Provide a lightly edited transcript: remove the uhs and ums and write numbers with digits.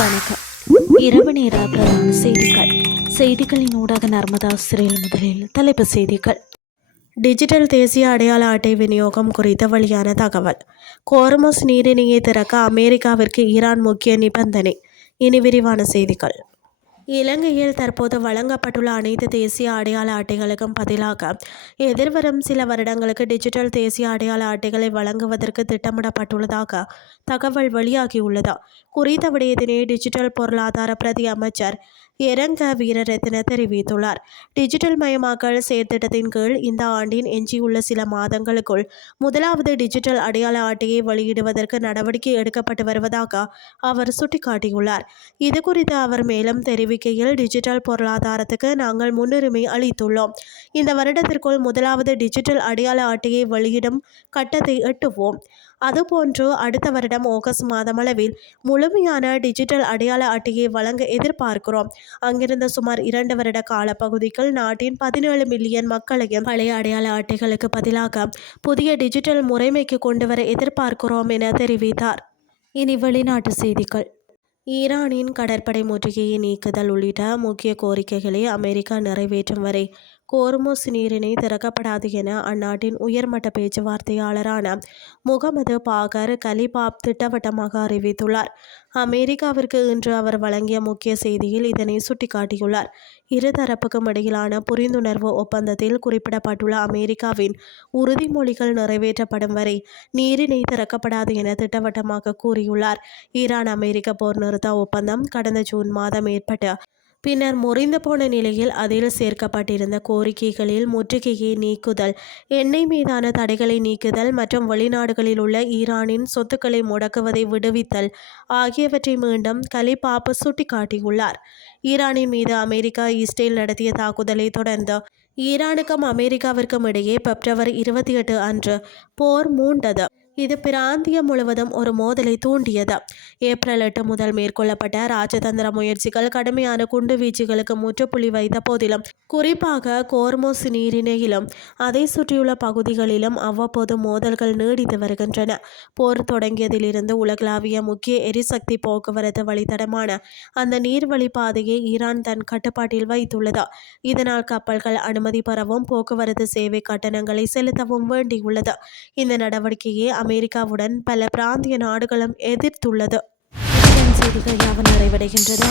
வணக்கம். இரவு நேர பிரதான செய்திகள். செய்திகளின் ஊடாக நர்மதா சிறையில். முதலில் தலைப்புச் செய்திகள். டிஜிட்டல் தேசிய அடையாள அட்டை விநியோகம் குறித்த வெளியான தகவல். கோர்மஸ் நீரிணையை திறக்க அமெரிக்காவிற்கு ஈரான் முக்கிய நிபந்தனை. இனி விரிவான செய்திகள். இலங்கையில் தற்போது வழங்கப்பட்டுள்ள அனைத்து தேசிய அடையாள அட்டைகளுக்கும் பதிலாக எதிர்வரும் சில வருடங்களுக்கு டிஜிட்டல் தேசிய அடையாள அட்டைகளை வழங்குவதற்கு திட்டமிடப்பட்டுள்ளதாக தகவல் வெளியாகியுள்ளது. குறித்த விடயத்தினை டிஜிட்டல் பொருளாதார பிரதி அமைச்சர் எரங்க வீரரத்ன தெரிவித்துள்ளார். டிஜிட்டல் மயமாக்கல் செயற்திட்டத்தின் கீழ் இந்த ஆண்டின் எஞ்சியுள்ள சில மாதங்களுக்குள் முதலாவது டிஜிட்டல் அடையாள அட்டையை வெளியிடுவதற்கு நடவடிக்கை எடுக்கப்பட்டு வருவதாக அவர் சுட்டிக்காட்டியுள்ளார். இதுகுறித்து அவர் மேலும் தெரிவிக்கையில், டிஜிட்டல் பொருளாதாரத்துக்கு நாங்கள் முன்னுரிமை அளித்துள்ளோம். இந்த வருடத்திற்குள் முதலாவது டிஜிட்டல் அடையாள அட்டையை வெளியிடும் கட்டத்தை எட்டுவோம். அதுபோன்று அடுத்த வருடம் ஆகஸ்ட் மாதமளவில் முழுமையான டிஜிட்டல் அடையாள அட்டையை வழங்க எதிர்பார்க்கிறோம். அங்கிருந்த சுமார் 2 வருட காலப்பகுதிக்குள் நாட்டின் 17 மில்லியன் மக்களையும் பழைய அடையாள அட்டைகளுக்கு பதிலாக புதிய டிஜிட்டல் முறைமைக்கு கொண்டுவர எதிர்பார்க்கிறோம் என தெரிவித்தார். இனி வெளிநாட்டு செய்திகள். ஈரானின் கடற்படை முற்றுகையை நீக்குதல் உள்ளிட்ட முக்கிய கோரிக்கைகளை அமெரிக்கா நிறைவேற்றும் வரை கோர்முஸ் நீரிணை திறக்கப்படாது என அந்நாட்டின் உயர்மட்ட பேச்சுவார்த்தையாளரான முகமது பாகர் கலிபாப் திட்டவட்டமாக அறிவித்துள்ளார். அமெரிக்காவிற்கு இன்று அவர் வழங்கிய முக்கிய செய்தியில் இதனை சுட்டிக்காட்டியுள்ளார். இருதரப்புக்கும் இடையிலான புரிந்துணர்வு ஒப்பந்தத்தில் குறிப்பிடப்பட்டுள்ள அமெரிக்காவின் உறுதிமொழிகள் நிறைவேற்றப்படும் வரை நீரிணை திறக்கப்படாது என திட்டவட்டமாக கூறியுள்ளார். ஈரான் அமெரிக்க போர் நிறுத்த ஒப்பந்தம் கடந்த ஜூன் மாதம் ஏற்பட்டு பின்னர் முறிந்து போன நிலையில் அதில் சேர்க்கப்பட்டிருந்த கோரிக்கைகளில் முற்றுகையை நீக்குதல், எண்ணெய் மீதான தடைகளை நீக்குதல் மற்றும் வெளிநாடுகளில் உள்ள ஈரானின் சொத்துக்களை முடக்குவதை விடுவித்தல் ஆகியவற்றை மீண்டும் கலிபாப் சுட்டிக்காட்டியுள்ளார். ஈரானின் மீது அமெரிக்கா இஸ்ரேல் நடத்திய தாக்குதலை தொடர்ந்து ஈரானுக்கும் அமெரிக்காவிற்கும் இடையே பிப்ரவரி 28 அன்று போர் மூண்டது. இது பிராந்தியம் முழுவதும் ஒரு மோதலை தூண்டியது. ஏப்ரல் 8 முதல் மேற்கொள்ளப்பட்ட ராஜதந்திர முயற்சிகள் கடுமையான குண்டுவீச்சுகளுக்கு முற்றுப்புள்ளி வைத்த போதிலும், குறிப்பாக கோர்முஸ் நீரிணையிலும் அதை சுற்றியுள்ள பகுதிகளிலும் அவ்வப்போது மோதல்கள் நீடித்து வருகின்றன. போர் தொடங்கியதிலிருந்து உலகளாவிய முக்கிய எரிசக்தி போக்குவரத்து வழித்தடமான அந்த நீர்வழி பாதையை ஈரான் தன் கட்டுப்பாட்டில் வைத்துள்ளது. இதனால் கப்பல்கள் அனுமதி பெறவும் போக்குவரத்து சேவை கட்டணங்களை செலுத்தவும் வேண்டியுள்ளது. இந்த நடவடிக்கையை அமெரிக்காவுடன் பல பிராந்திய நாடுகளும் எதிர்த்துள்ளது. செய்திகள் யாவும் நிறைவடைகின்றது.